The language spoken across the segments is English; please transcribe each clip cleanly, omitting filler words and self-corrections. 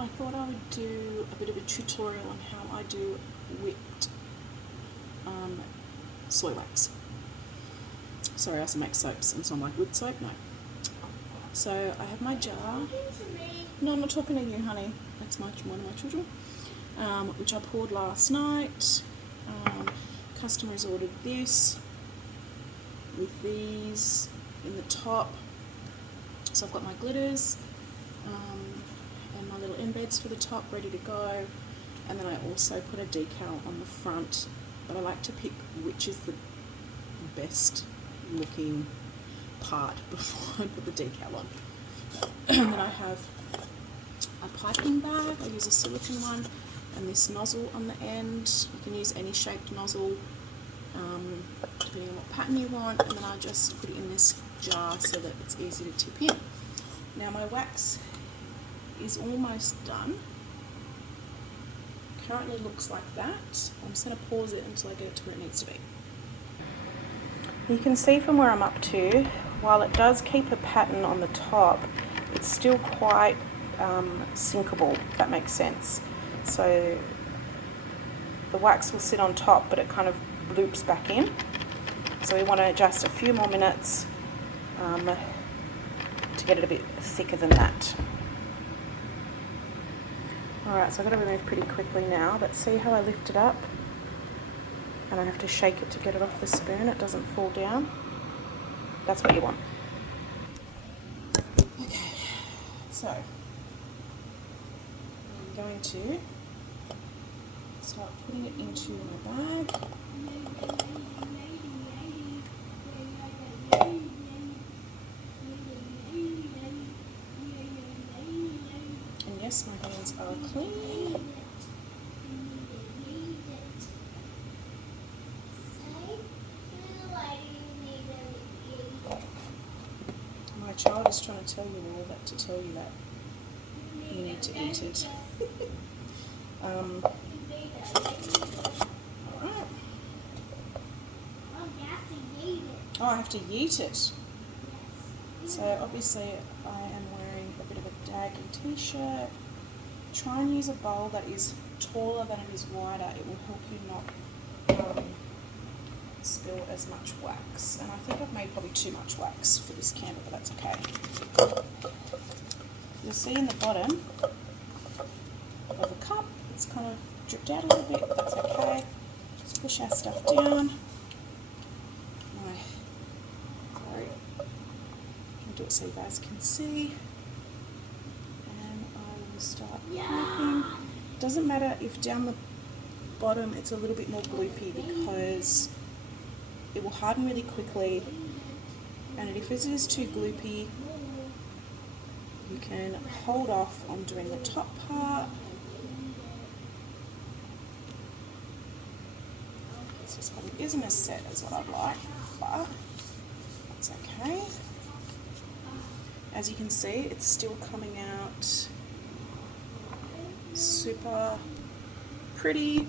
I thought I would do a bit of a tutorial on how I do whipped soy wax. Sorry, I also make soaps, and so I'm like, whipped soap? No. So I have my jar. No, I'm not talking to you, honey. That's one of my children, which I poured last night. Customers ordered this with these in the top. So I've got my glitters and my little embeds for the top ready to go. And then I also put a decal on the front, but I like to pick which is the best looking part before I put the decal on. And then I have a piping bag. I use a silicone one, and this nozzle on the end. You can use any shaped nozzle depending on what pattern you want, and then I just put it in this jar so that it's easy to tip in. Now my wax is almost done. Currently looks like that. I'm just going to pause it until I get it to where it needs to be. You can see from where I'm up to, while it does keep a pattern on the top, it's still quite sinkable, if that makes sense. So the wax will sit on top, but it kind of loops back in. So we want to adjust a few more minutes to get it a bit thicker than that. Alright, so I've got to remove pretty quickly now, but see how I lift it up? And I have to shake it to get it off the spoon, it doesn't fall down. That's what you want. Okay, so I'm going to start putting it into my bag. And yes, my hands are clean. My child is trying to tell you all that to tell you that you need to eat it. Alright. Oh, I have to yeet it. So obviously I am wearing a bit of a daggy t-shirt. Try and use a bowl that is taller than it is wider. It will help you not spill as much wax. And I think I've made probably too much wax for this candle, but that's okay. You'll see in the bottom of the cup, it's kind of dripped out a little bit, but that's okay. Just push our stuff down. Sorry. I'll do it so you guys can see. And I will start piping. Doesn't matter if down the bottom it's a little bit more gloopy, because it will harden really quickly, and if it is too gloopy, you can hold off on doing the top part. This probably isn't as set as what I'd like, but that's okay. As you can see, it's still coming out super pretty.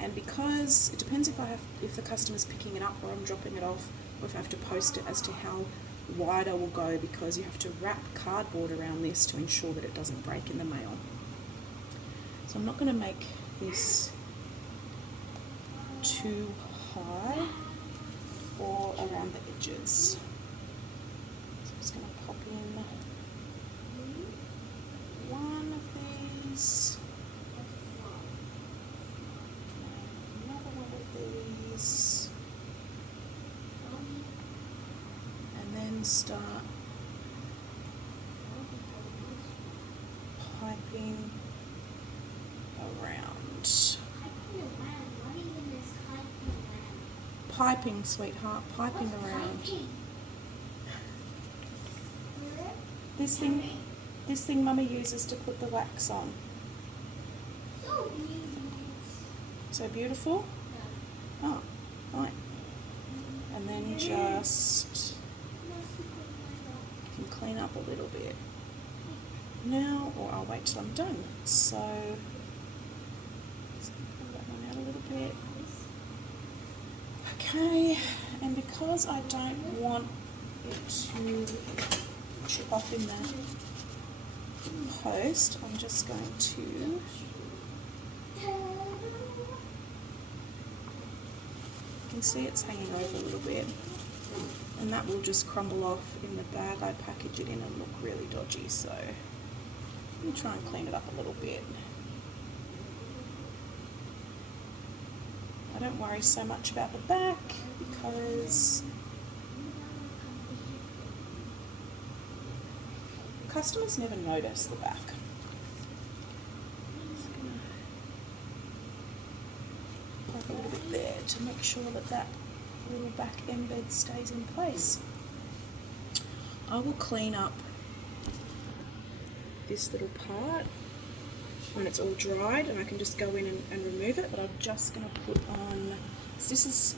And because it depends if the customer's picking it up or I'm dropping it off, or if I have to post it as to how wide I will go, because you have to wrap cardboard around this to ensure that it doesn't break in the mail. So I'm not going to make this too high or around the edges. So I'm just going to pop in one of these. And then start piping around. Piping, sweetheart, piping around. This thing Mummy uses to put the wax on. So beautiful? Oh, right. And then just can clean up a little bit now, or I'll wait till I'm done. So just pull that one out a little bit. Okay, and because I don't want it to chip off in the post, I'm just going to you can see it's hanging over a little bit, and that will just crumble off in the bag I package it in and look really dodgy. So let me try and clean it up a little bit. I don't worry so much about the back because customers never notice the back. Just gonna poke a little bit there to make sure that that little back embed stays in place. I will clean up this little part when it's all dried, and I can just go in and remove it, but I'm just going to put on, so this is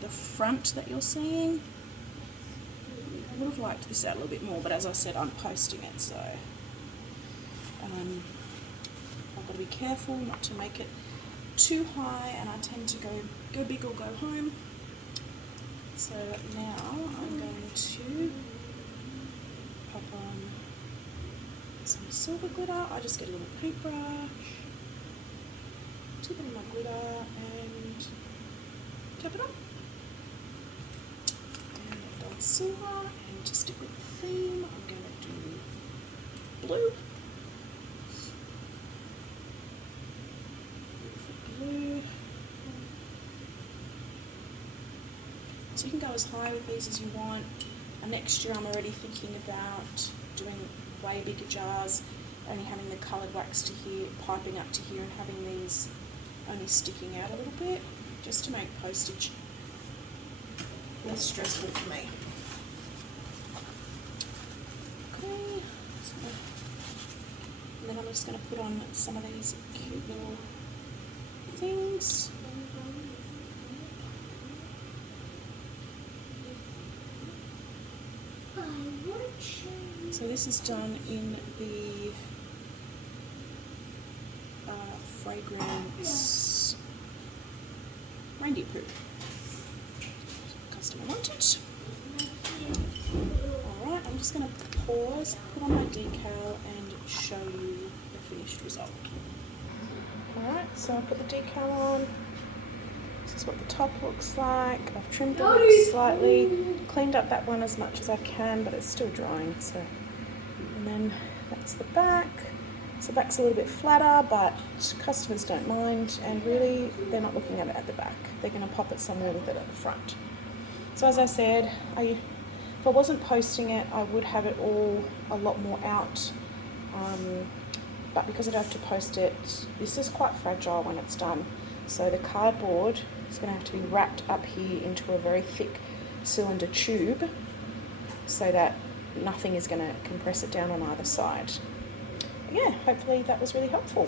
the front that you're seeing. I would have liked this out a little bit more, but as I said, I'm posting it, so I've got to be careful not to make it too high, and I tend to go big or go home. So now I'm going to pop on some silver glitter. I just get a little paintbrush, tip it in my glitter and tap it on. And I've done silver, and to stick with the theme, I'm going to do blue. Blue. So you can go as high with these as you want. And next year I'm already thinking about doing way bigger jars, only having the coloured wax to here, piping up to here, and having these only sticking out a little bit, just to make postage less stressful for me. Okay, so, and then I'm just going to put on some of these cute little things. So this is done in the fragrance reindeer poo. Customer wanted. Alright, I'm just going to pause, put on my decal and show you the finished result. Alright, so I put the decal on. This is what the top looks like. I've trimmed it up slightly, cleaned up that one as much as I can, but it's still drying. So, and then that's the back. So the back's a little bit flatter, but customers don't mind, and really they're not looking at it at the back. They're going to pop it somewhere with it at the front. So as I said, if I wasn't posting it, I would have it all a lot more out. But because I don't have to post it, this is quite fragile when it's done. So the cardboard is going to have to be wrapped up here into a very thick cylinder tube so that nothing is going to compress it down on either side. Yeah, hopefully that was really helpful.